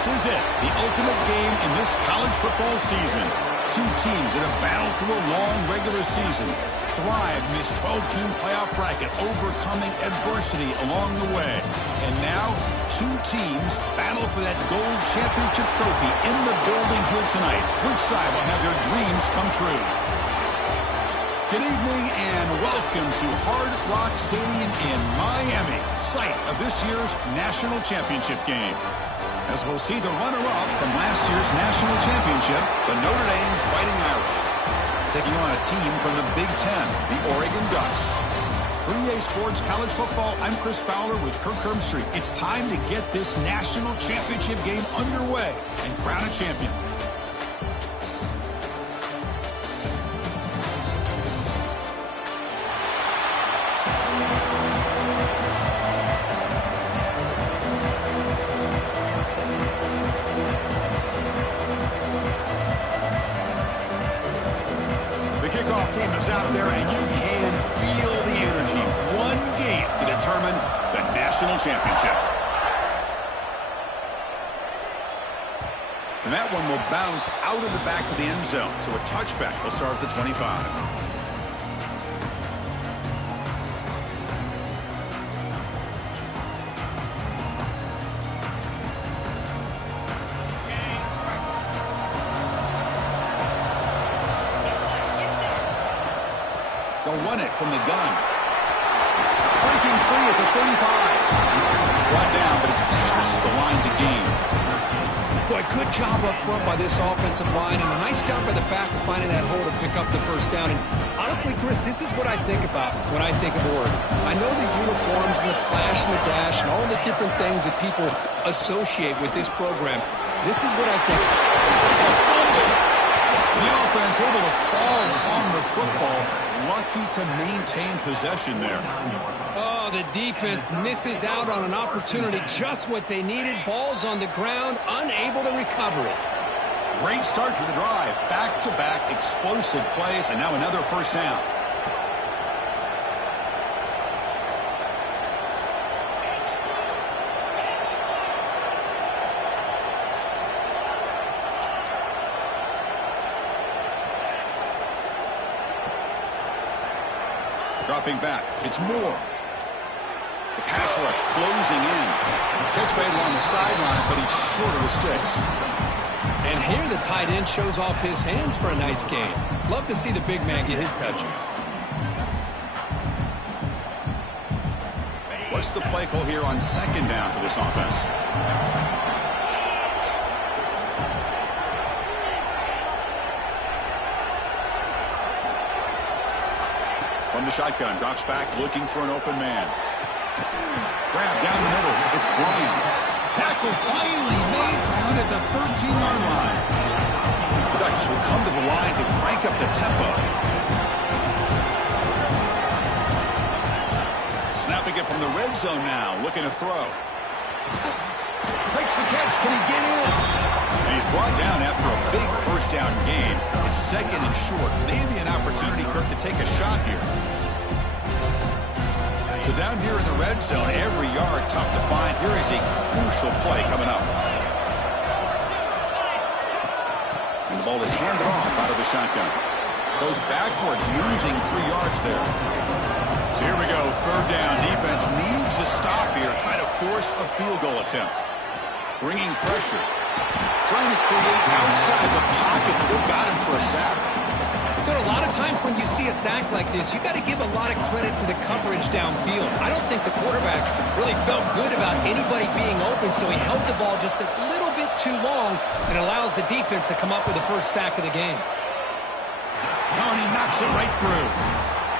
This is it, the ultimate game in this college football season. Two teams that have battled through a long regular season, thrived in this 12-team playoff bracket, overcoming adversity along the way. And now, two teams battle for that gold championship trophy in the building here tonight. Which side will have their dreams come true? Good evening and welcome to Hard Rock Stadium in Miami, site of this year's national championship game. As we'll see the runner-up from last year's national championship, the Notre Dame Fighting Irish, taking on a team from the Big Ten, the Oregon Ducks. For EA Sports College Football, I'm Chris Fowler with Kirk Herbstreit. It's time to get this national championship game underway and crown a champion. Team is out there, and you can feel the energy. One game to determine the national championship. And that one will bounce out of the back of the end zone. So a touchback will start at the 25. They'll run it from the gun. Breaking free at the 35. Brought down, but it's past the line to gain. Boy, good job up front by this offensive line, and a nice job by the back of finding that hole to pick up the first down. And honestly, Chris, this is what I think about when I think of Oregon. I know the uniforms and the flash and the dash and all the different things that people associate with this program. This is what I think. It's a fumble. The offense able to fall on the football. Lucky to maintain possession there. Oh, the defense misses out on an opportunity, just what they needed. Ball's on the ground, unable to recover it. Great start to the drive. Back-to-back explosive plays, and now another first down. Dropping back, it's Moore. The pass rush closing in. Catch made along the sideline, but he's short of the sticks. And here the tight end shows off his hands for a nice game. Love to see the big man get his touches. What's the play call here on second down for this offense? From the shotgun, drops back, looking for an open man. Grab down the middle. It's Bryan. Tackle finally made down at the 13-yard line. The Ducks will come to the line to crank up the tempo. Snapping it from the red zone now, looking to throw. Makes the catch. Can he get in? And he's brought down after a big first down gain. It's second and short. Maybe an opportunity, Kirk, to take a shot here. So down here in the red zone, every yard tough to find. Here is a crucial play coming up. And the ball is handed off out of the shotgun. Goes backwards, losing 3 yards there. So here we go, third down. Defense needs a stop here, trying to force a field goal attempt. Bringing pressure. Trying to create outside the pocket, but they've got him for a sack. There are a lot of times when you see a sack like this, you got to give a lot of credit to the coverage downfield. I don't think the quarterback really felt good about anybody being open, so he held the ball just a little bit too long and allows the defense to come up with the first sack of the game. Oh, and he knocks it right through.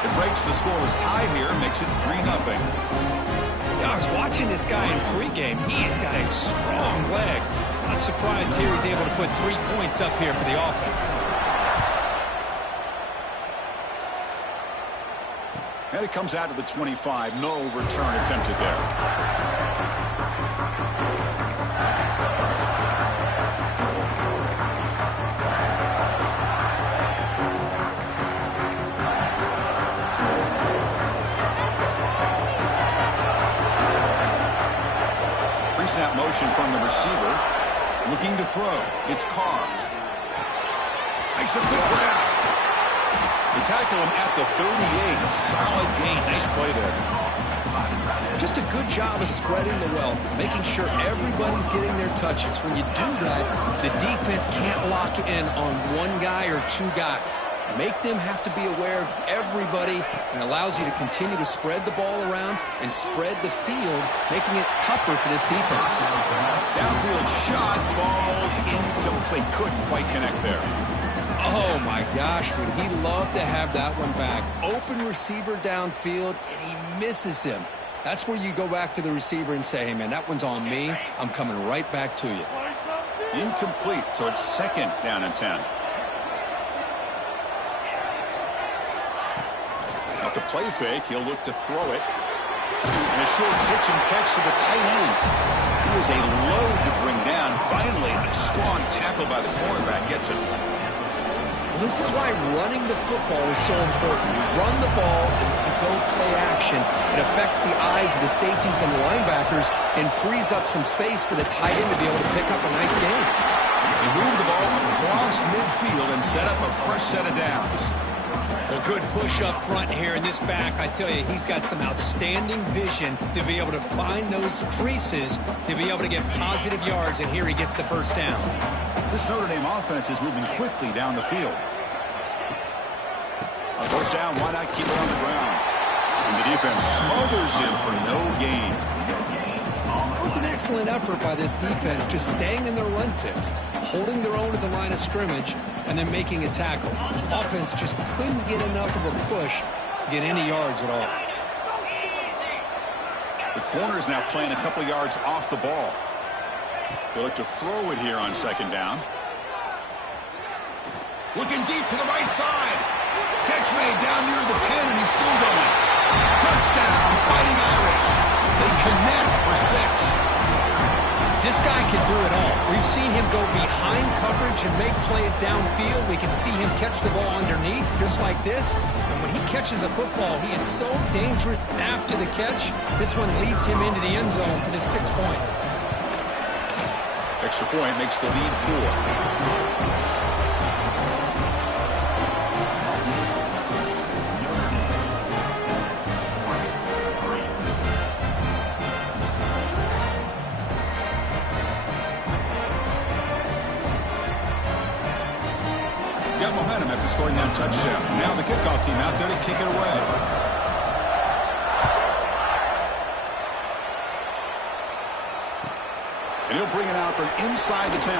It breaks the scoreless tie here, makes it 3-0. I was watching this guy in pregame. He's got a strong leg. Not surprised here he's able to put 3 points up here for the offense. And it comes out to the 25. No return attempted there. Pre-snap motion from the receiver. Looking to throw. It's Carr. Makes a quick grab. They tackle him at the 38. Solid gain. Nice play there. Just a good job of spreading the wealth, making sure everybody's getting their touches. When you do that, the defense can't lock in on one guy or two guys. Make them have to be aware of everybody, and allows you to continue to spread the ball around and spread the field, making it tougher for this defense. Downfield shot falls incomplete. Couldn't quite connect there. Oh, my gosh, would he love to have that one back. Open receiver downfield, and he misses him. That's where you go back to the receiver and say, hey, man, that one's on me. I'm coming right back to you. Incomplete, so it's 2nd down and 10. Off the play fake, he'll look to throw it. And a short pitch and catch to the tight end. He was a load to bring down. Finally, a strong tackle by the cornerback gets him. This is why running the football is so important. You run the ball and you go play action. It affects the eyes of the safeties and linebackers and frees up some space for the tight end to be able to pick up a nice game. He moved the ball across midfield and set up a fresh set of downs. Well, good push up front here in this back. I tell you, he's got some outstanding vision to be able to find those creases, to be able to get positive yards, and here he gets the first down. This Notre Dame offense is moving quickly down the field. On first down, why not keep it on the ground? And the defense smothers him for no gain. It was an excellent effort by this defense, just staying in their run fits, holding their own at the line of scrimmage, and then making a tackle. Offense just couldn't get enough of a push to get any yards at all. The corner's now playing a couple yards off the ball. They'll look to throw it here on 2nd down. Looking deep to the right side. Catch made down near the 10, and he's still going. Touchdown, Fighting Irish. They connect for 6. This guy can do it all. We've seen him go behind coverage and make plays downfield. We can see him catch the ball underneath, just like this. And when he catches a football, he is so dangerous after the catch. This one leads him into the end zone for the 6 points. Extra point makes the lead 4. Got momentum after scoring that touchdown. Now the kickoff team out there to kick it away. And he'll bring it out from inside the 10.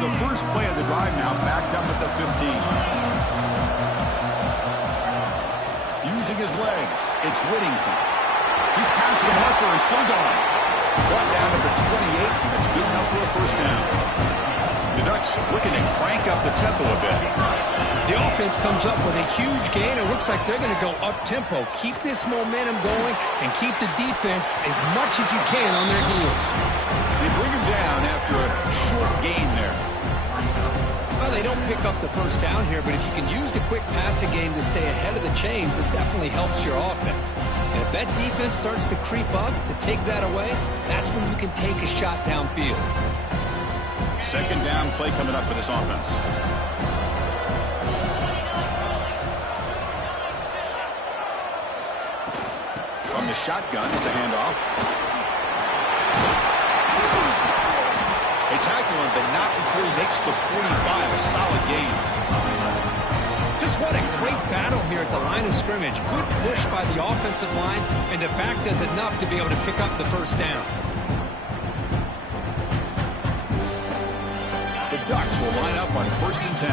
The first play of the drive now backed up at the 15. Using his legs, it's Whittington. He's past the marker and still going. Brought down to the 28, and it's good enough for a first down. The Ducks looking to crank up the tempo a bit. The offense comes up with a huge gain. It looks like they're going to go up-tempo. Keep this momentum going and keep the defense as much as you can on their heels. They bring him down after a short gain there. Well, they don't pick up the first down here, but if you can use the quick passing game to stay ahead of the chains, it definitely helps your offense. And if that defense starts to creep up, to take that away, that's when you can take a shot downfield. 2nd down play coming up for this offense. From the shotgun, it's a handoff. They tackle him, but not before he makes the 45. A solid gain. Just what a great battle here at the line of scrimmage. Good push by the offensive line, and the back does enough to be able to pick up the first down. The Ducks will line up on 1st and 10.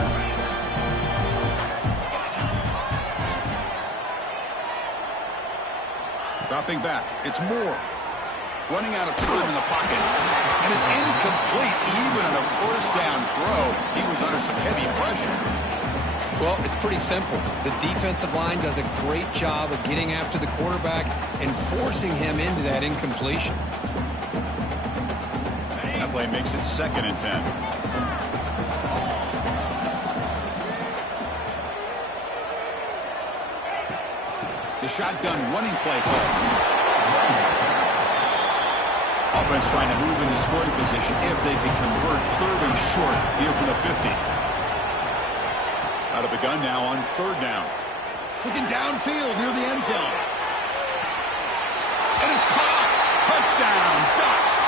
Dropping back, it's Moore. Running out of time in the pocket. And it's incomplete, even on a first down throw. He was under some heavy pressure. Well, it's pretty simple. The defensive line does a great job of getting after the quarterback and forcing him into that incompletion. play makes it 2nd and 10. The shotgun running play call. Offense trying to move into scoring position if they can convert 3rd and short here from the 50. Out of the gun now on 3rd down. Looking downfield near the end zone. And it's caught. Touchdown, Ducks.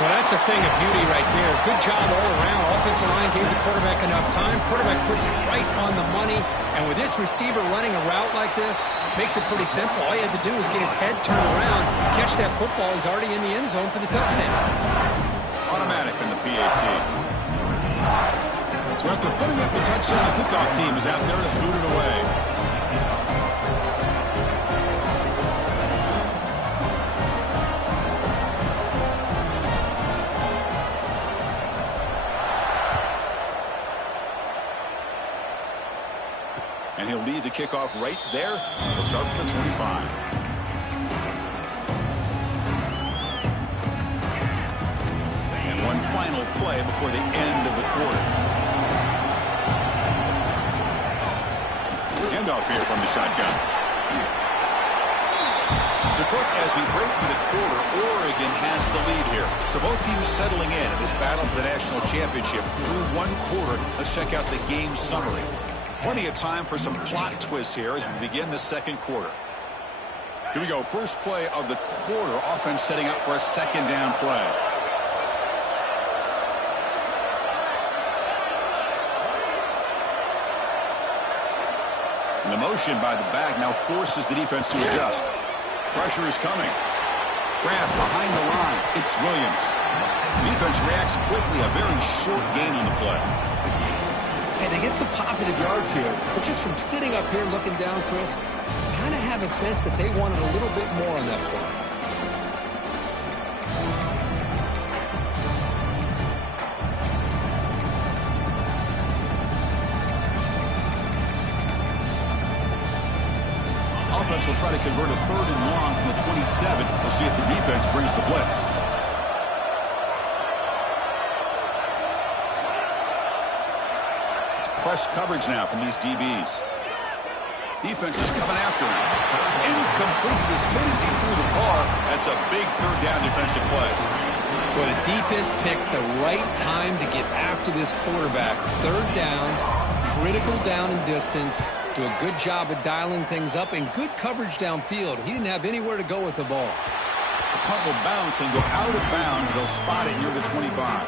Well, that's a thing of beauty right there. Good job all around. Offensive line gave the quarterback enough time. Quarterback puts it right on the money. And with this receiver running a route like this, makes it pretty simple. All you had to do was get his head turned around, catch that football. He's already in the end zone for the touchdown. Automatic in the PAT. So after putting up the touchdown, the kickoff team is out there to boot it away. And he'll lead the kickoff right there. He'll start from the 25. And one final play before the end of the quarter. Handoff here from the shotgun. So, Cook, as we break for the quarter, Oregon has the lead here. So both teams settling in this battle for the national championship through one quarter. Let's check out the game summary. Plenty of time for some plot twists here as we begin the 2nd quarter. Here we go. First play of the quarter. Offense setting up for a 2nd down play. And the motion by the back now forces the defense to adjust. Pressure is coming. Grab behind the line. It's Williams. Defense reacts quickly. A very short gain on the play. Hey, they get some positive yards here, but just from sitting up here looking down, Chris, kind of have a sense that they wanted a little bit more on that play. Offense will try to convert a 3rd and long from the 27. We'll see if the defense brings the blitz. Press coverage now from these DBs. Defense is coming after him. Incomplete. As hit as he threw the ball. That's a big 3rd down defensive play. Well, the defense picks the right time to get after this quarterback. 3rd down, critical down and distance. Do a good job of dialing things up and good coverage downfield. He didn't have anywhere to go with the ball. The punt will bounce and go out of bounds. They'll spot it near the 25.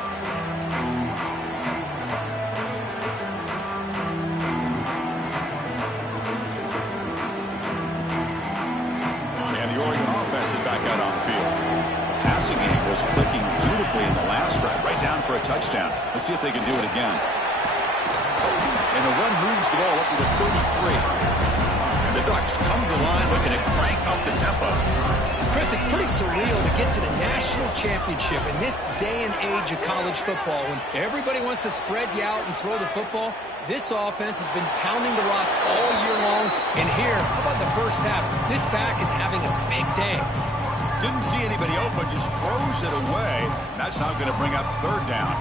Was clicking beautifully in the last drive, right down for a touchdown. Let's see if they can do it again. And the run moves the ball up to the 33. And the Ducks come to the line looking to crank up the tempo. Chris, it's pretty surreal to get to the national championship in this day and age of college football when everybody wants to spread you out and throw the football. This offense has been pounding the rock all year long. And here, how about the first half? This back is having a big day. Didn't see anybody open, just throws it away. That's now going to bring up 3rd down.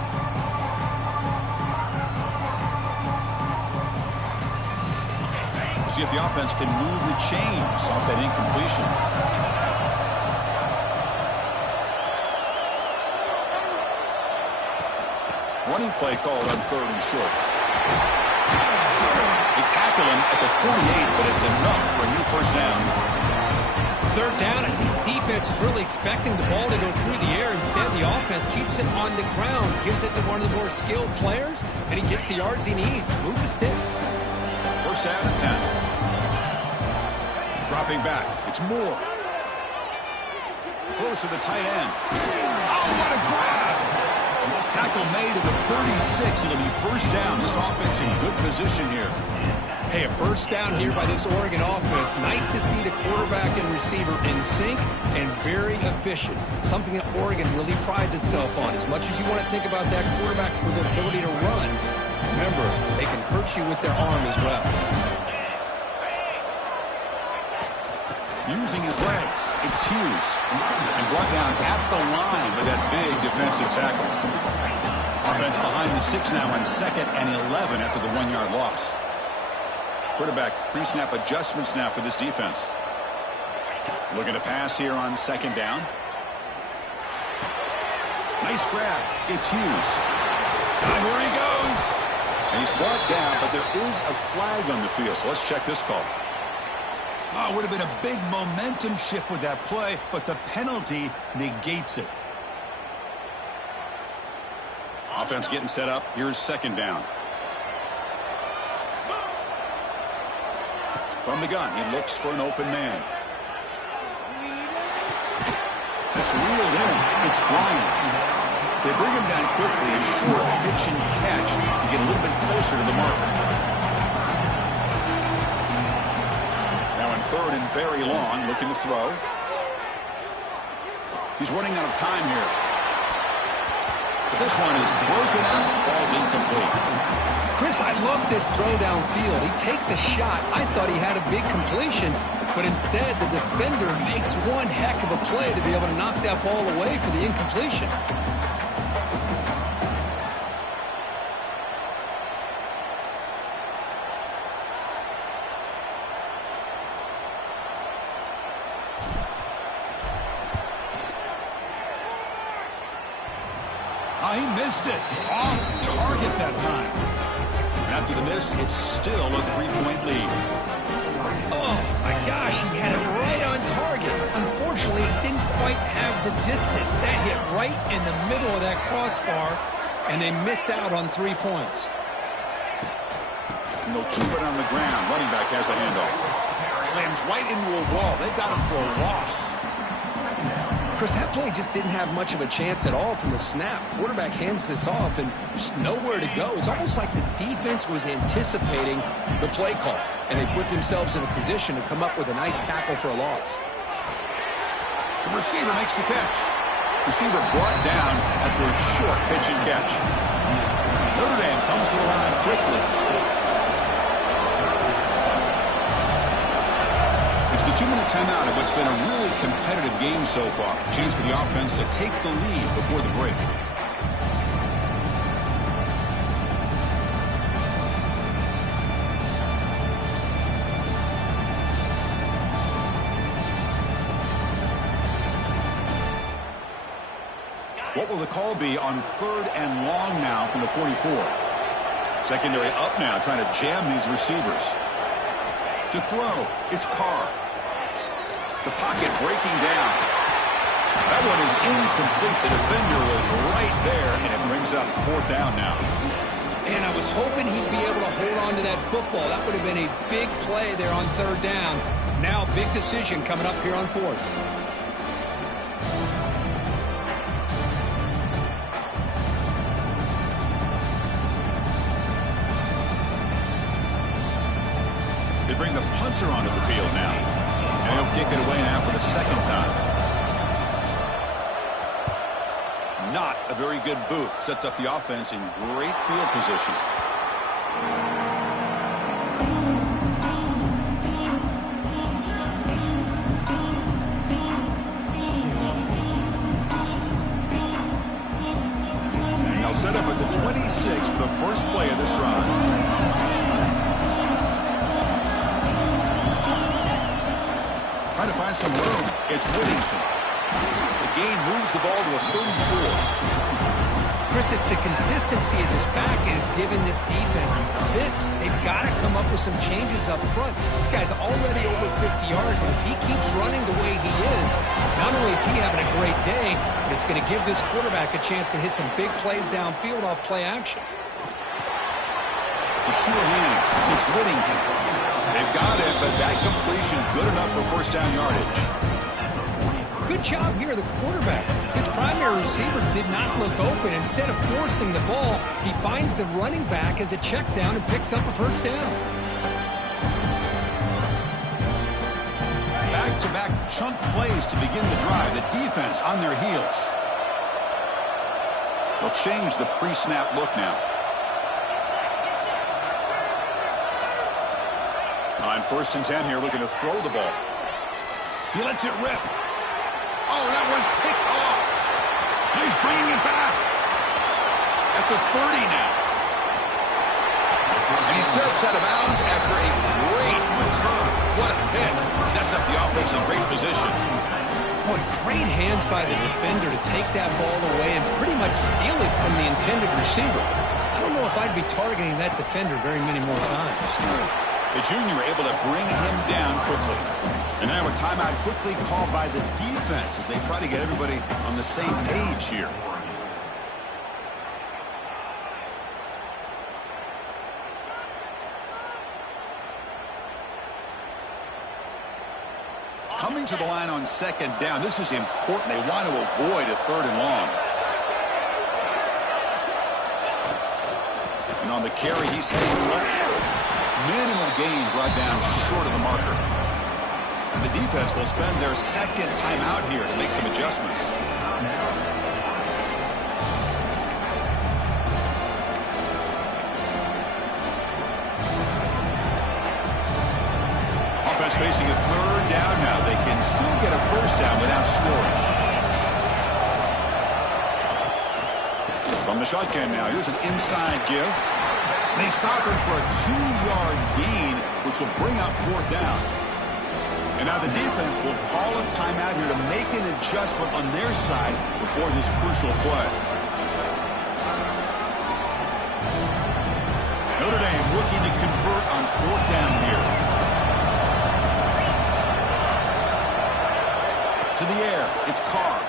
We'll see if the offense can move the chains off that incompletion. Running play called on 3rd and short. They tackle him at the 48, but it's enough for a new 1st down. 3rd down, I think the defense is really expecting the ball to go through the air. Instead, the offense keeps it on the ground, gives it to one of the more skilled players, and he gets the yards he needs. Move the sticks. 1st down and 10. Dropping back. It's Moore. Close to the tight end. Oh, what a grab! Tackle made at the 36. It'll be 1st down. This offense in good position here. Hey, a 1st down here by this Oregon offense. Nice to see the quarterback and receiver in sync and very efficient. Something that Oregon really prides itself on. As much as you want to think about that quarterback with the ability to run, remember, they can hurt you with their arm as well. Using his legs. It's Hughes. And brought down at the line with that big defensive tackle. Offense behind the 6 now on 2nd and 11 after the 1-yard loss. Quarterback pre-snap adjustments now for this defense. Looking to pass here on 2nd down. Nice grab. It's Hughes. Here he goes. And he's brought down, but there is a flag on the field, so let's check this call. It would have been a big momentum shift with that play, but the penalty negates it. Offense getting set up. Here's 2nd down. From the gun, he looks for an open man. That's reeled in. It's Bryant. They bring him down quickly, a short pitch and catch to get a little bit closer to the mark. Now in 3rd and very long, looking to throw. He's running out of time here. But this one is broken up, falls incomplete. Chris, I love this throw downfield. He takes a shot. I thought he had a big completion, but instead the defender makes one heck of a play to be able to knock that ball away for the incompletion. He missed it. Off target that time. And after the miss, it's still a 3-point lead. Oh, my gosh, he had it right on target. Unfortunately, he didn't quite have the distance. That hit right in the middle of that crossbar, and they miss out on 3 points. And they'll keep it on the ground. Running back has the handoff. Slams right into a wall. They got him for a loss. Chris, that play just didn't have much of a chance at all from the snap. Quarterback hands this off, and there's nowhere to go. It's almost like the defense was anticipating the play call, and they put themselves in a position to come up with a nice tackle for a loss. The receiver makes the catch. Receiver brought down after a short pitch and catch. Notre Dame comes to the line quickly. It's the 2-minute timeout of what's been a really competitive game so far. Chance for the offense to take the lead before the break. What will the call be on 3rd and long now from the 44? Secondary up now, trying to jam these receivers. To throw, it's Carr. The pocket breaking down. That one is incomplete. The defender was right there, and it brings up 4th down now. And I was hoping he'd be able to hold on to that football. That would have been a big play there on 3rd down. Now, big decision coming up here on 4th. They bring the punter onto the field now. And he'll kick it away now for the 2nd time. Not a very good boot. Sets up the offense in great field position. And they'll set up at the 26 for the first play of this drive. Trying to find some room. It's Whittington. The gain moves the ball to a 34. Chris, it's the consistency of this back is giving this defense fits. They've got to come up with some changes up front. This guy's already over 50 yards, and if he keeps running the way he is, not only is he having a great day, but it's going to give this quarterback a chance to hit some big plays downfield off play action. The sure hands. It's Whittington. They've got it, but that completion good enough for 1st down yardage. Good job here, the quarterback. His primary receiver did not look open. Instead of forcing the ball, he finds the running back as a check down and picks up a 1st down. Back-to-back chunk plays to begin the drive. The defense on their heels. They'll change the pre-snap look now. On 1st and 10 here, looking to throw the ball. He lets it rip. Oh, that one's picked off. And he's bringing it back. At the 30 now. And he steps out of bounds after a great return. What a pick. Sets up the offense in great position. Boy, great hands by the defender to take that ball away and pretty much steal it from the intended receiver. I don't know if I'd be targeting that defender very many more times. The junior able to bring him down quickly. And now a timeout quickly called by the defense as they try to get everybody on the same page here. Coming to the line on second down. This is important. They want to avoid a 3rd and long. And on the carry, he's heading left. Minimal gain brought down short of the marker. And the defense will spend their second timeout here to make some adjustments. Offense facing a 3rd down now. They can still get a 1st down without scoring. From the shotgun now, here's an inside give. They stop him for a 2-yard gain, which will bring up 4th down. And now the defense will call a timeout here to make an adjustment on their side before this crucial play. Notre Dame looking to convert on 4th down here. To the air, it's Carr.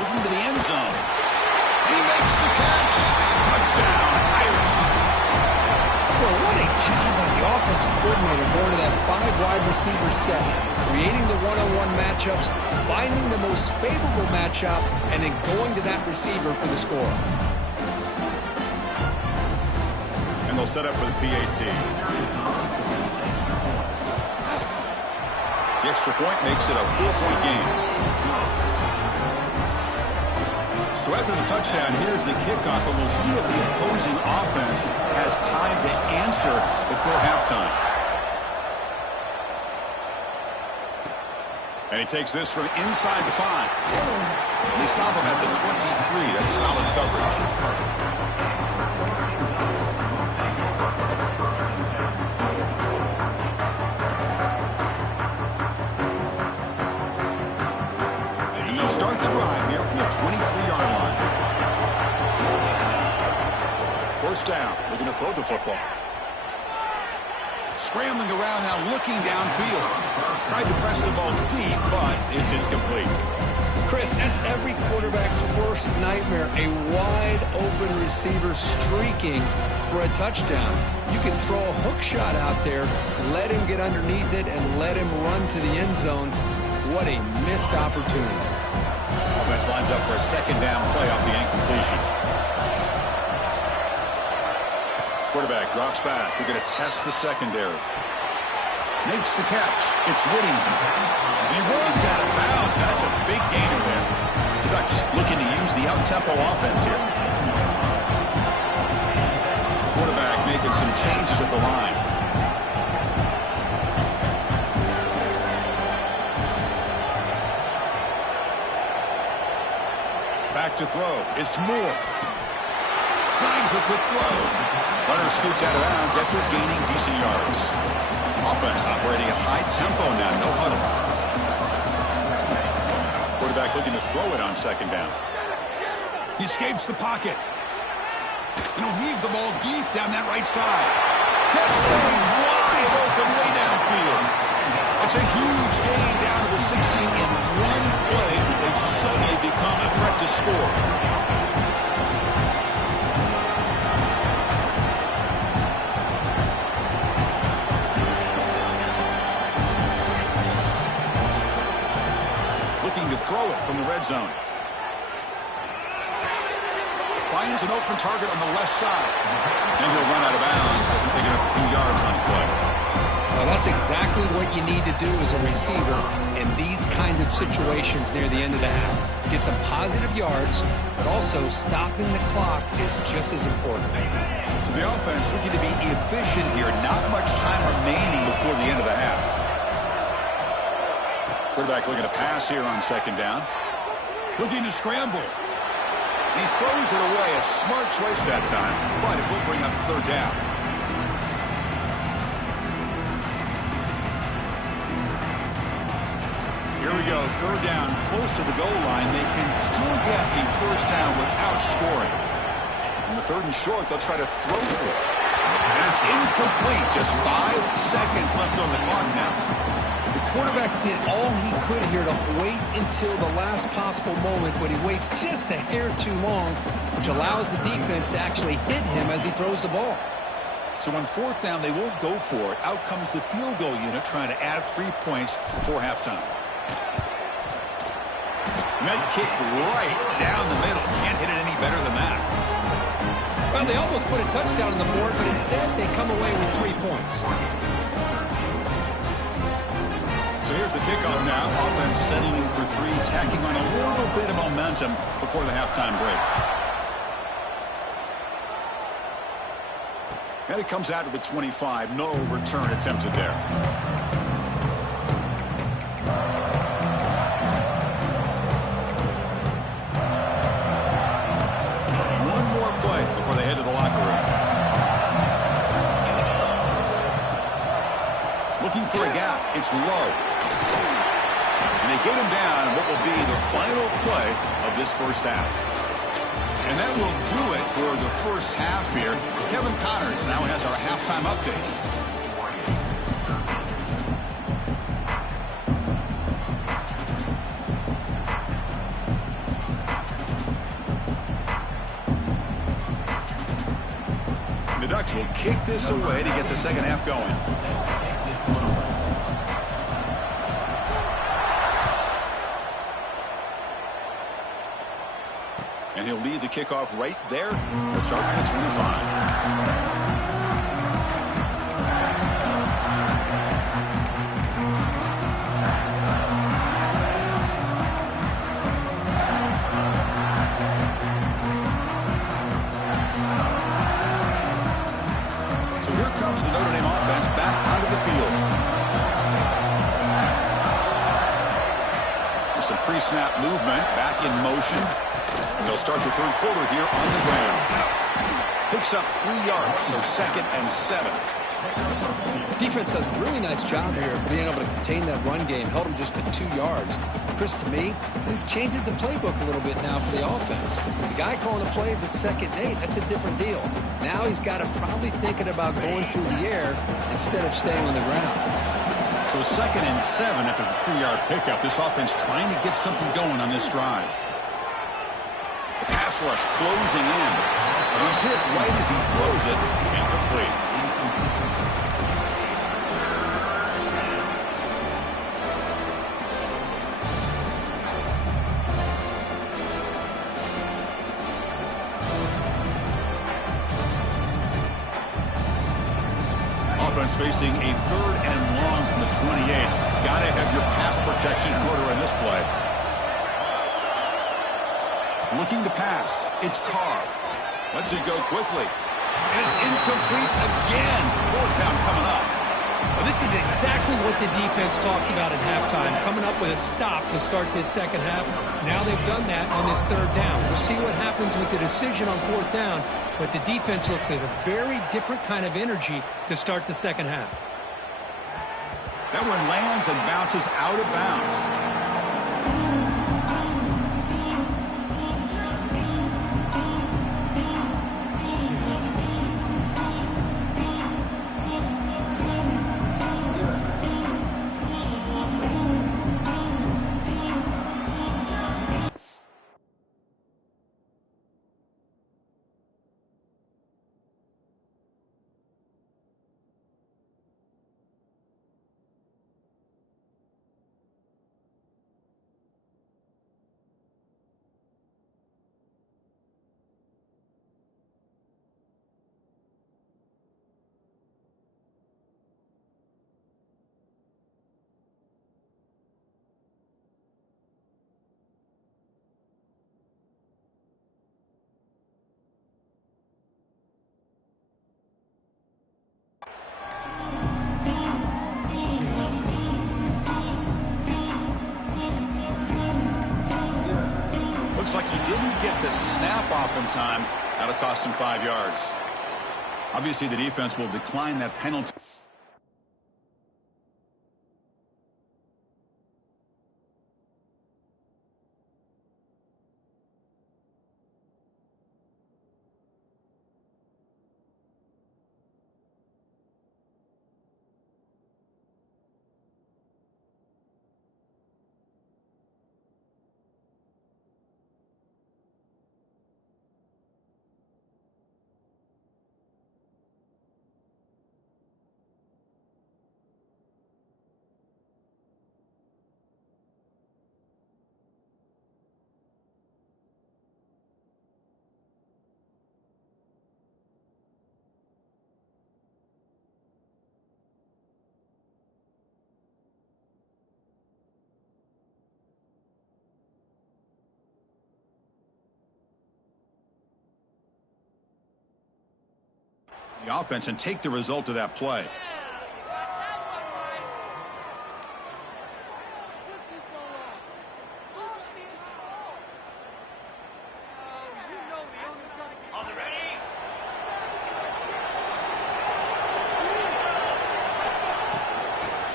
Looking to the end zone. He makes the catch. Touchdown, Irish. Well, what a job by the offensive coordinator going to that 5-wide receiver set, creating the one-on-one matchups, finding the most favorable matchup, and then going to that receiver for the score. And they'll set up for the PAT. The extra point makes it a 4-point game. So after the touchdown, here's the kickoff, and we'll see if the opposing offense has time to answer before halftime. And he takes this from inside the 5. And they stop him at the 23. That's solid coverage. And they'll start the drive here from the 23-yard line. 1st down, looking to throw the football. Scrambling around now, looking downfield. Tried to press the ball deep, but it's incomplete. Chris, that's every quarterback's worst nightmare. A wide-open receiver streaking for a touchdown. You can throw a hook shot out there, let him get underneath it, and let him run to the end zone. What a missed opportunity. Offense lines up for a 2nd down play off the incompletion. Quarterback drops back. We're going to test the secondary. Makes the catch. It's Whittington. And he runs out of bounds. That's a big gainer there. They're just looking to use the up-tempo offense here. Quarterback making some changes at the line. Back to throw. It's Moore. Slides a quick throw. Runner scoots out of bounds after gaining decent yards. Offense operating at high tempo now. No huddle. Quarterback looking to throw it on 2nd down. He escapes the pocket. And he'll heave the ball deep down that right side. Catch wide open way downfield. It's a huge gain down to the 16 in one play. They've suddenly become a threat to score. Looking to throw it from the red zone. Finds an open target on the left side. And he'll run out of bounds after picking up a few yards on the play. Well, that's exactly what you need to do as a receiver in these kind of situations near the end of the half. Get some positive yards, but also stopping the clock is just as important. So the offense looking to be efficient here. Not much time remaining before the end of the half. Quarterback looking to pass here on second down. Looking to scramble. He throws it away. A smart choice that time, but it will bring up third down. Here we go. Third down, close to the goal line. They can still get a first down without scoring. On the third and short, they'll try to throw for it. And it's incomplete. Just 5 seconds left on the clock now. The quarterback did all he could here to wait until the last possible moment, but he waits just a hair too long, which allows the defense to actually hit him as he throws the ball. So on fourth down, they won't go for it. Out comes the field goal unit trying to add 3 points before halftime. Med kick right down the middle. Can't hit it any better than that. Well, they almost put a touchdown on the board, but instead they come away with 3 points. So here's the kickoff now. Offense settling for 3, tacking on a little bit of momentum before the halftime break. And it comes out to the 25. No return attempted there. One more play before they head to the locker room. Looking for a gap. It's low. And they get him down in what will be the final play of this first half. And that will do it for the first half here. Kevin Connors now has our halftime update. The Ducks will kick this away to get the second half going. And he'll lead the kickoff right there. He'll start from the 25. So here comes the Notre Dame offense back onto the field. There's some pre-snap movement, back in motion. They'll start the third quarter here on the ground. Picks up 3 yards, so 2nd and 7. Defense does a really nice job here of being able to contain that run game. Held him just to 2 yards. Chris, to me, this changes the playbook a little bit now for the offense. The guy calling the plays at 2nd and 8, that's a different deal. Now he's got him probably thinking about going through the air instead of staying on the ground. So 2nd and 7 after the 3-yard pickup. This offense trying to get something going on this drive. The pass rush closing in. He's hit right as he throws it. Incomplete. Offense facing a 3rd and long from the 28. Got to have your pass protection in order in this play. Looking to pass. It's Carr. Lets it go quickly. It's incomplete again. 4th down coming up. Well, this is exactly what the defense talked about at halftime, coming up with a stop to start this second half. Now they've done that on this 3rd down. We'll see what happens with the decision on 4th down, but the defense looks at a very different kind of energy to start the second half. That one lands and bounces out of bounds. Looks like he didn't get the snap off in time. That'll cost him 5 yards. Obviously, the defense will decline that penalty. The offense and take the result of that play.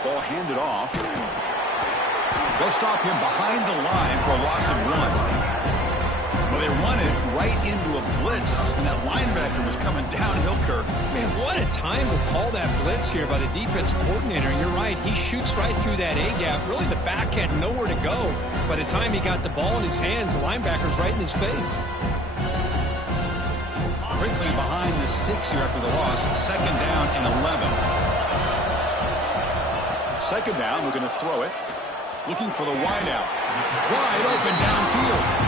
Ball handed off. They'll stop him behind the line for a loss of 1. Well, they run it right into a blitz, and that linebacker was coming downhill, Kirk. Man, what a time to call that blitz here by the defensive coordinator. You're right, he shoots right through that A-gap. Really, the back had nowhere to go. By the time he got the ball in his hands, the linebacker's right in his face. Quickly behind the sticks here after the loss. 2nd down and 11. 2nd down, we're going to throw it. Looking for the wideout. Wide open downfield.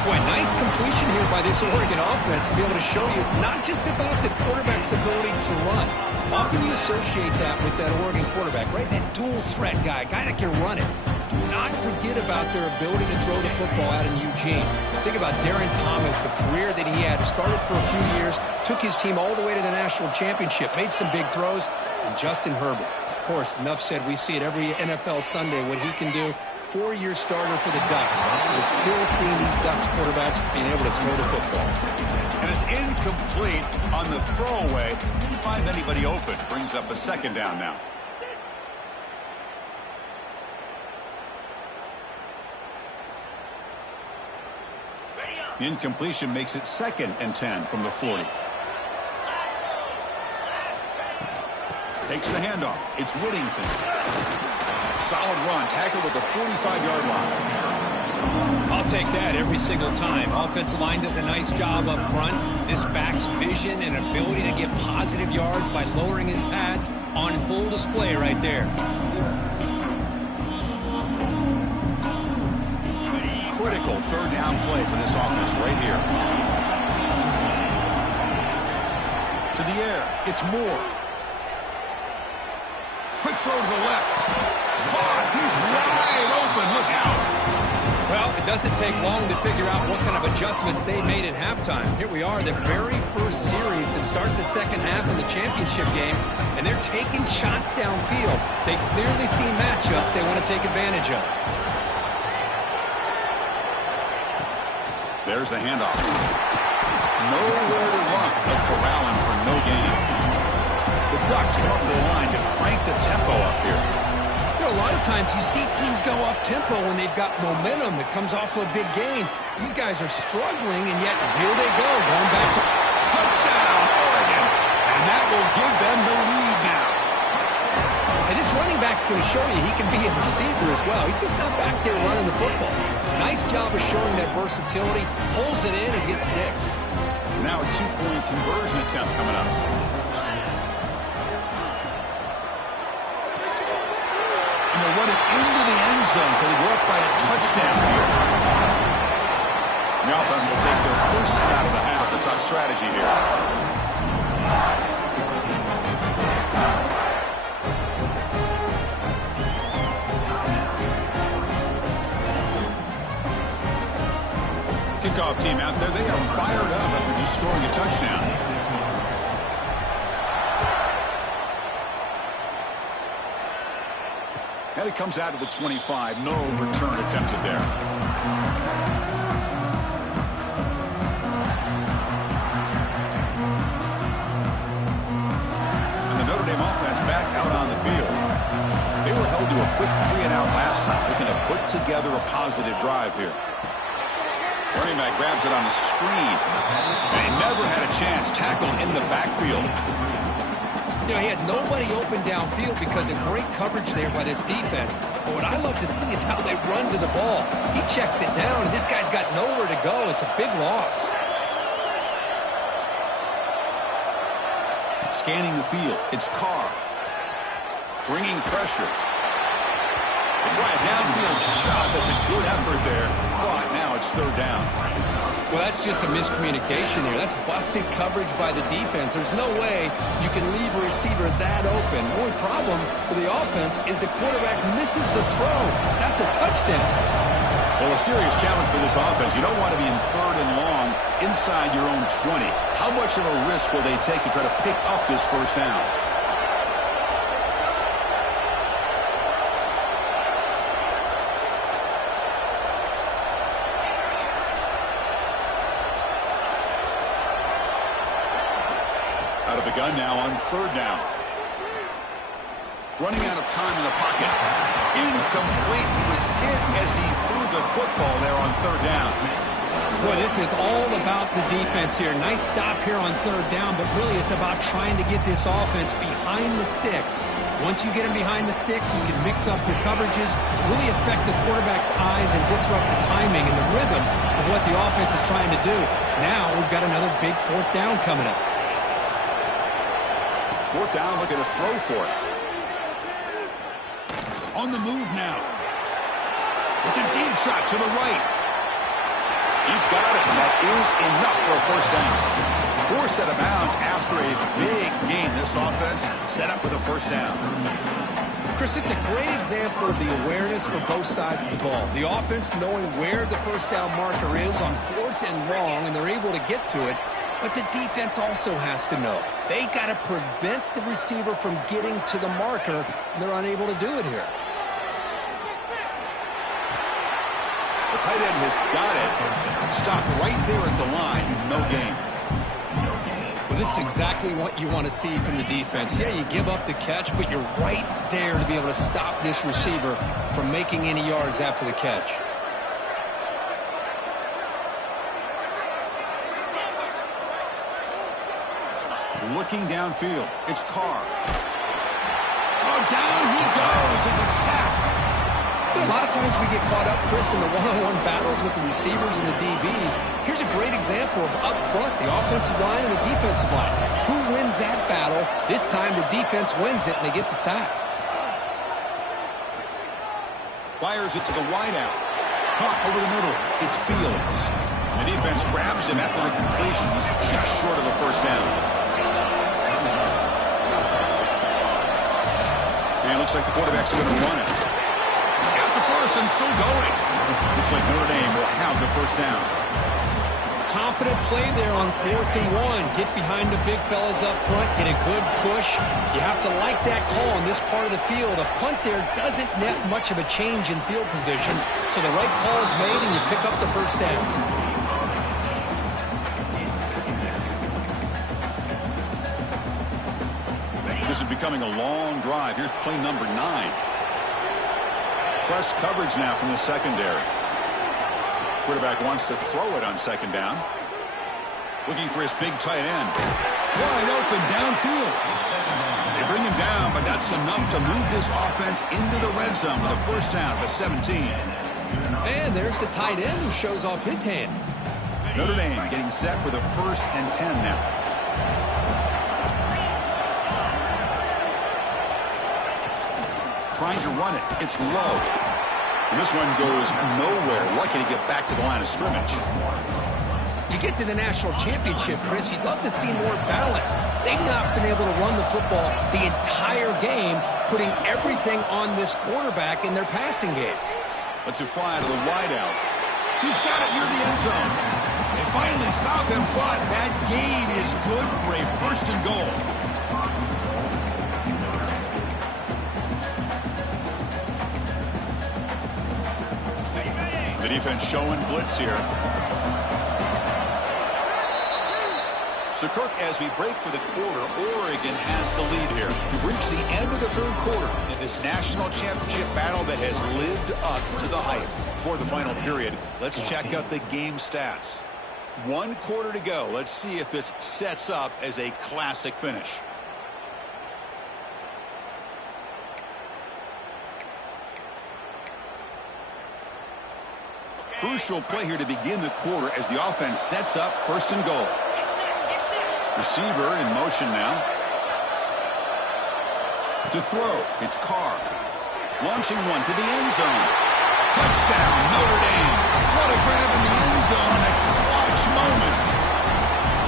Boy, nice completion here by this Oregon offense to be able to show you it's not just about the quarterback's ability to run. Often you associate that with that Oregon quarterback, right? That dual threat guy that can run it. Do not forget about their ability to throw the football out in Eugene. Think about Darren Thomas, the career that he had. Started for a few years, took his team all the way to the national championship, made some big throws, and Justin Herbert. Of course, enough said, we see it every NFL Sunday, what he can do. 4-year starter for the Ducks. We're still seeing these Ducks quarterbacks being able to throw the football. And it's incomplete on the throwaway. Didn't find anybody open. Brings up a 2nd down now. The incompletion makes it 2nd and 10 from the 40. Takes the handoff. It's Whittington. Solid run. Tackle with the 45-yard line. I'll take that every single time. Offensive line does a nice job up front. This back's vision and ability to get positive yards by lowering his pads on full display right there. Critical 3rd down play for this offense right here. To the air. It's Moore. Quick throw to the left. He's wide open. Look out. Well, it doesn't take long to figure out what kind of adjustments they made at halftime. Here we are, the very first series to start the 2nd half of the championship game, and they're taking shots downfield. They clearly see matchups they want to take advantage of. There's the handoff. Nowhere to run. They'll corral him for no gain. The Ducks come up to the line to crank the tempo up here. A lot of times you see teams go up-tempo when they've got momentum that comes off to a big gain. These guys are struggling, and yet here they go, going back to touchdown, Oregon. And that will give them the lead now. And this running back's going to show you he can be a receiver as well. He's just not back there running the football. Nice job of showing that versatility. Pulls it in and gets 6. Now a 2-point conversion attempt coming up. And they'll run it into the end zone, so they go up by a touchdown here. The offense will take their first hit out of the half. A tough strategy here. Kickoff team out there, they are fired up after just scoring a touchdown. And it comes out of the 25. No return attempted there. quick 3-and-out last time, looking to put together a positive drive here. Running back grabs it on the screen. And he never had a chance, tackled in the backfield. You know, he had nobody open downfield because of great coverage there by this defense. But what I love to see is how they run to the ball. He checks it down, and this guy's got nowhere to go. It's a big loss. Scanning the field, it's Carr. Bringing pressure. A drive downfield shot. That's a good effort there. But now it's third down. Well, that's just a miscommunication here. That's busted coverage by the defense. There's no way you can leave a receiver that open. The only problem for the offense is the quarterback misses the throw. That's a touchdown. Well, a serious challenge for this offense. You don't want to be in third and long inside your own 20. How much of a risk will they take to try to pick up this first down? Out of the gun now on third down. Running out of time in the pocket. Incomplete. He was hit as he threw the football there on third down. Boy, this is all about the defense here. Nice stop here on third down, but really it's about trying to get this offense behind the sticks. Once you get them behind the sticks, you can mix up your coverages, really affect the quarterback's eyes and disrupt the timing and the rhythm of what the offense is trying to do. Now we've got another big fourth down coming up. Fourth down, looking to throw for it. On the move now. It's a deep shot to the right. He's got it, and that is enough for a first down. Forced out of bounds after a big game. This offense set up with a first down. Chris, this is a great example of the awareness for both sides of the ball. The offense knowing where the first down marker is on fourth and long, and they're able to get to it. But the defense also has to know. They got to prevent the receiver from getting to the marker, and they're unable to do it here. The tight end has got it. Stop right there at the line. No gain. Well, this is exactly what you want to see from the defense. Yeah, you give up the catch, but you're right there to be able to stop this receiver from making any yards after the catch. Looking downfield, it's Carr. Oh, down he goes. It's a sack. A lot of times we get caught up, Chris, in the one-on-one battles with the receivers and the DBs. Here's a great example of up front, the offensive line and the defensive line. Who wins that battle? This time the defense wins it, and they get the sack. Fires it to the wideout. Caught over the middle. It's Fields. The defense grabs him after the completion. He's just short of a first down. And it looks like the quarterback's going to run it. He's got the first and still going. Looks like Notre Dame will have the first down. Confident play there on 4th and 1. Get behind the big fellas up front. Get a good push. You have to like that call in this part of the field. A punt there doesn't net much of a change in field position. So the right call is made and you pick up the first down. This is becoming a long drive. Here's play number 9. Press coverage now from the secondary. Quarterback wants to throw it on second down. Looking for his big tight end. Wide open downfield. They bring him down, but that's enough to move this offense into the red zone with a first down for 17. And there's the tight end who shows off his hands. Notre Dame getting set with a 1st and 10 now. Trying to run it. It's low. And this one goes nowhere. Lucky to get back to the line of scrimmage. You get to the national championship, Chris, you'd love to see more balance. They've not been able to run the football the entire game, putting everything on this quarterback in their passing game. Let's it fly to the wideout. He's got it near the end zone. They finally stop him, but that gain is good for a 1st and goal. The defense showing blitz here. So, Kirk, as we break for the quarter, Oregon has the lead here. We've reached the end of the third quarter in this national championship battle that has lived up to the hype. For the final period, let's check out the game stats. 1 quarter to go. Let's see if this sets up as a classic finish. Crucial play here to begin the quarter as the offense sets up 1st and goal. Receiver in motion now. To throw, it's Carr. Launching one to the end zone. Touchdown, Notre Dame. What a grab in the end zone in a clutch moment.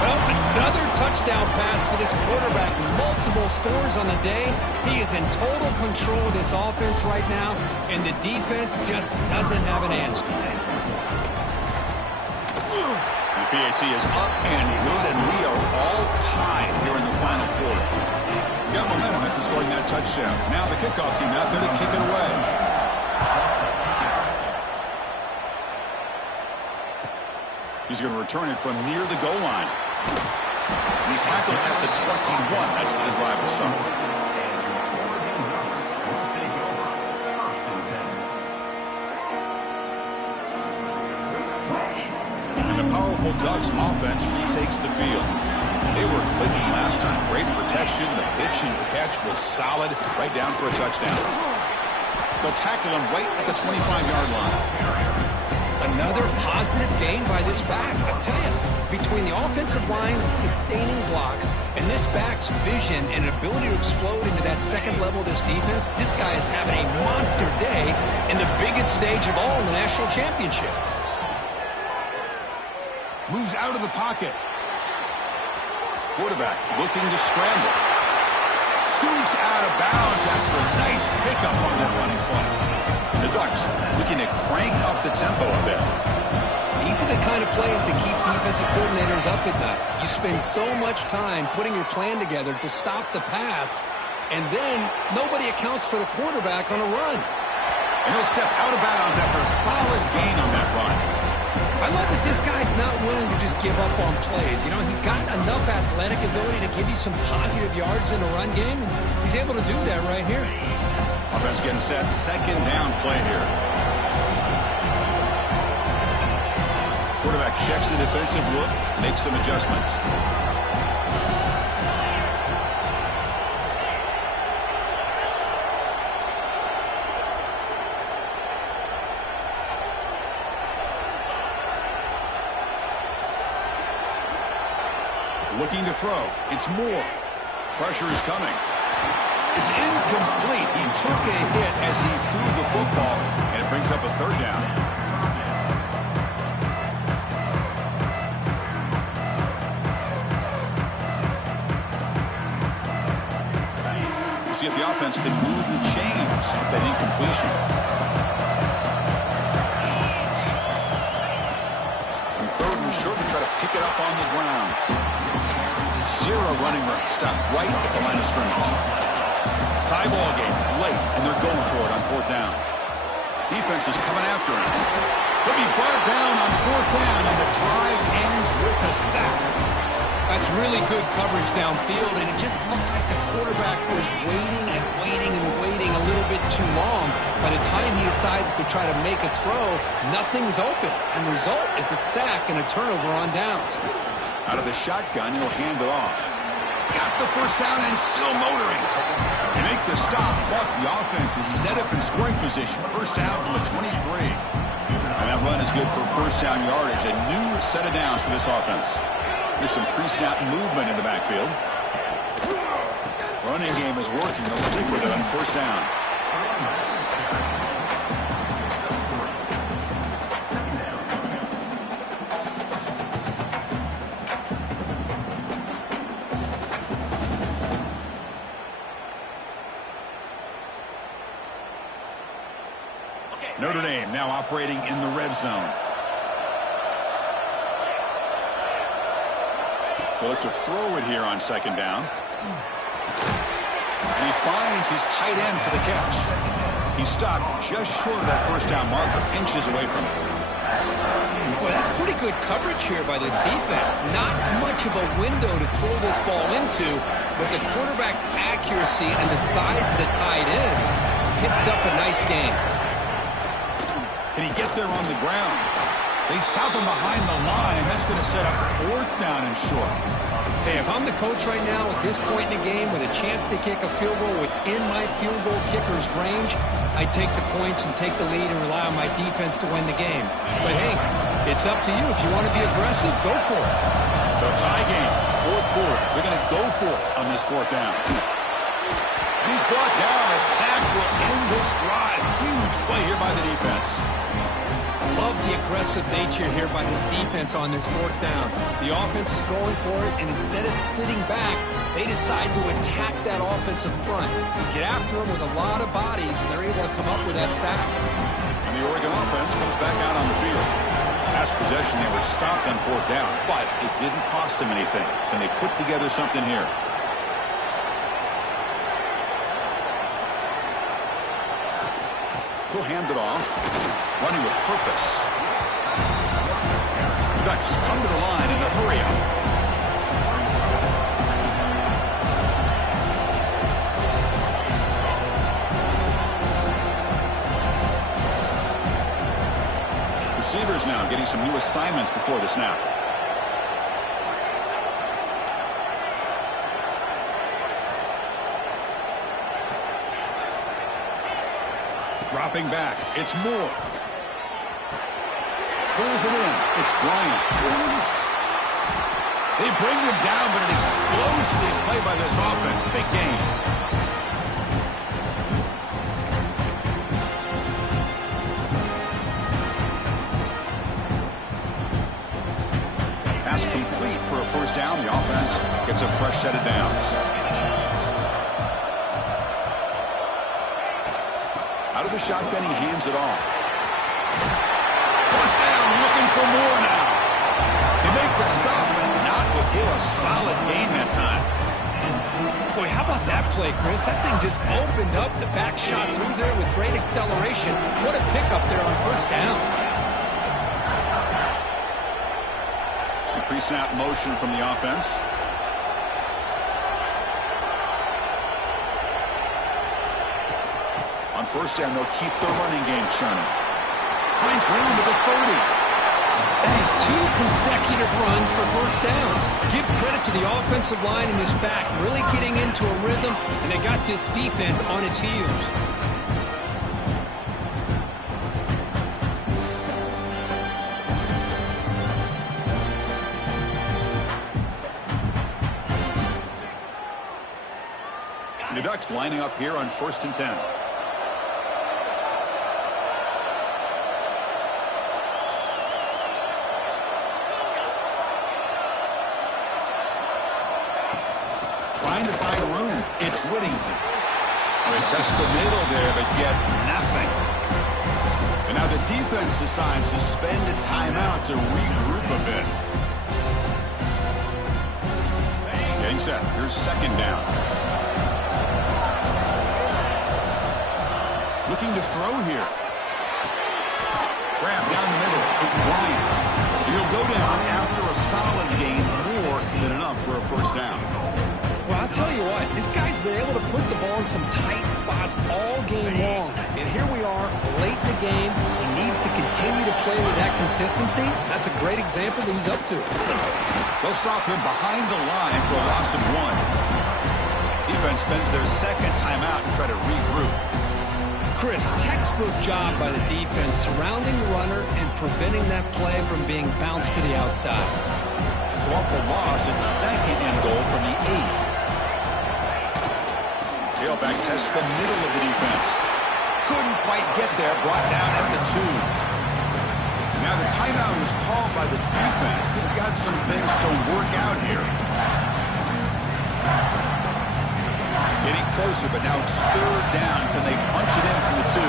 Well, another touchdown pass for this quarterback. Multiple scores on the day. He is in total control of this offense right now, and the defense just doesn't have an answer. The PAT is up and good, and we are all tied here in the final quarter. Got momentum after scoring that touchdown. Now the kickoff team out there to kick it away. He's going to return it from near the goal line. He's tackled at the 21. That's where the drive will start. And the powerful Ducks offense retakes the field. They were clicking last time. Great protection. The pitch and catch was solid. Right down for a touchdown. They'll tackle him right at the 25-yard line. Another positive gain by this back. I'll tell you, between the offensive line sustaining blocks and this back's vision and ability to explode into that second level of this defense, this guy is having a monster day in the biggest stage of all in the national championship. Moves out of the pocket. Quarterback looking to scramble. Scoots out of bounds after a nice pickup on that running play. The Ducks looking to crank up the tempo a bit. These are the kind of plays that keep defensive coordinators up at night. You spend so much time putting your plan together to stop the pass, and then nobody accounts for the quarterback on a run. And he'll step out of bounds after a solid gain on that run. I love that this guy's not willing to just give up on plays. You know, he's got enough athletic ability to give you some positive yards in the run game, and he's able to do that right here. Offense getting set. 2nd down play here. Quarterback checks the defensive look, makes some adjustments. Looking to throw. It's Moore. Pressure is coming. It's incomplete. He took a hit as he threw the football, and it brings up a 3rd down. We'll see if the offense can move the chains off that incompletion. And 3rd and short to try to pick it up on the ground. 0 running room. Stop right at the line of scrimmage. Tie ball game late, and they're going for it on 4th down. Defense is coming after him. He'll be brought down on 4th down, and the drive ends with a sack. That's really good coverage downfield, and it just looked like the quarterback was waiting and waiting and waiting a little bit too long. By the time he decides to try to make a throw, nothing's open. And the result is a sack and a turnover on downs. Out of the shotgun, he'll hand it off. Got the 1st down and still motoring. They make the stop, but the offense is set up in scoring position. 1st down from the 23. And that run is good for 1st down yardage. A new set of downs for this offense. There's some pre-snap movement in the backfield. Running game is working. They'll stick with it on 1st down. Notre Dame now operating in the red zone. They'll look to throw it here on 2nd down. And he finds his tight end for the catch. He stopped just short of that 1st down marker, inches away from it. Boy, that's pretty good coverage here by this defense. Not much of a window to throw this ball into, but the quarterback's accuracy and the size of the tight end picks up a nice gain. Can he get there on the ground? They stop him behind the line. That's going to set up 4th down and short. Hey, if I'm the coach right now at this point in the game with a chance to kick a field goal within my field goal kicker's range, I take the points and take the lead and rely on my defense to win the game. But hey, it's up to you. If you want to be aggressive, go for it. So tie game, 4th quarter. They're going to go for it on this 4th down. And he's brought down. A sack will end this drive. Huge play here by the defense. Love the aggressive nature here by this defense on this 4th down. The offense is going for it, and instead of sitting back, they decide to attack that offensive front. Get after them with a lot of bodies, and they're able to come up with that sack. And the Oregon offense comes back out on the field. Last possession, they were stopped on 4th down, but it didn't cost them anything. Can they put together something here? He'll hand it off. Running with purpose. The Ducks come to the line in the hurry-up. Receivers now getting some new assignments before the snap. Dropping back. It's Moore. Pulls it in. It's Bryant. They bring him down, but an explosive play by this offense. Big game. Pass complete for a 1st down. The offense gets a fresh set of downs. Out of the shotgun, he hands it off. First down, looking for more now. They make the stop, but not before a solid gain that time. Boy, how about that play, Chris? That thing just opened up. The back shot through there with great acceleration. What a pickup there on 1st down. The pre-snap motion from the offense. On 1st down, they'll keep the running game churning. Finds room to the 30. That is 2 consecutive runs for 1st downs. Give credit to the offensive line in this back, really getting into a rhythm, and they got this defense on its heels. The Ducks lining up here on 1st and 10. Trying to find room. It's Whittington. They test the middle there, but get nothing. And now the defense decides to spend a timeout to regroup a bit. Getting set. Here's 2nd down. Looking to throw here. Grab down the middle. It's Bryant. He'll go down after a solid gain, more than enough for a 1st down. Well, I'll tell you what, this guy's been able to put the ball in some tight spots all game long. And here we are, late in the game. He needs to continue to play with that consistency. That's a great example that he's up to. They'll stop him behind the line for a loss of 1. Defense spends their 2nd timeout to try to regroup. Chris, textbook job by the defense surrounding the runner and preventing that play from being bounced to the outside. So off the loss, it's 2nd and goal from the 8. Tailback tests the middle of the defense. Couldn't quite get there, brought down at the 2. Now the timeout is called by the defense. They've got some things to work out here. Getting closer, but now it's 3rd down. Can they punch it in from the 2?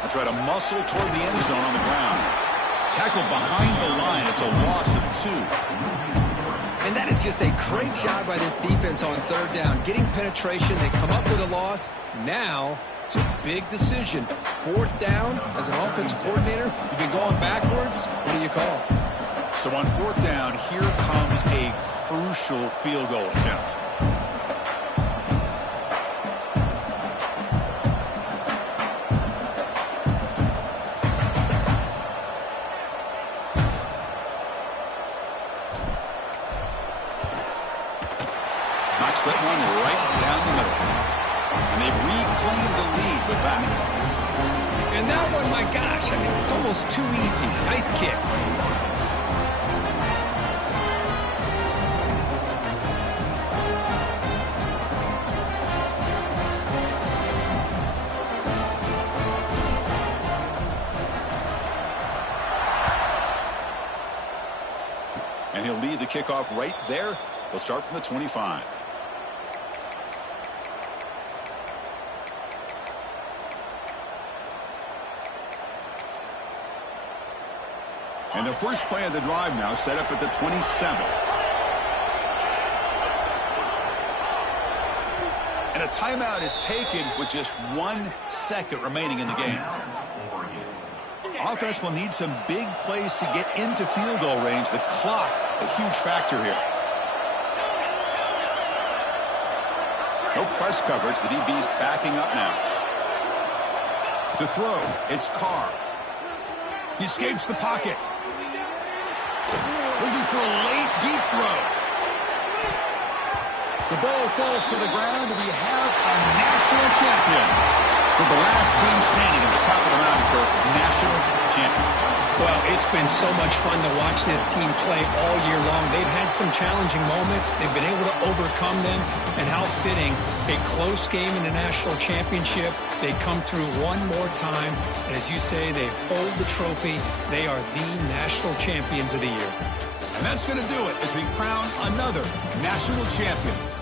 They'll try to muscle toward the end zone on the ground. Tackled behind the line. It's a loss of 2. And that is just a great job by this defense on 3rd down. Getting penetration, they come up with a loss. Now it's a big decision. 4th down, as an offensive coordinator, you've been going backwards. What do you call? So on 4th down, here comes a crucial field goal attempt. Knocks that one right down the middle. And they've reclaimed the lead with that. And that one, my gosh, I mean, it's almost too easy. Nice kick. And he'll lead the kickoff right there. They'll start from the 25. And the first play of the drive now set up at the 27. And a timeout is taken with just 1 second remaining in the game. Offense will need some big plays to get into field goal range. The clock, a huge factor here. No press coverage. The DB's backing up now. To throw, it's Carr. He escapes the pocket. Looking for a late, deep throw. The ball falls to the ground, and we have a national champion. For the last team standing at the top of the mountain for national champions. Well, it's been so much fun to watch this team play all year long. They've had some challenging moments. They've been able to overcome them. And how fitting, a close game in the national championship. They come through one more time. And as you say, they hold the trophy. They are the national champions of the year. And that's going to do it as we crown another national champion.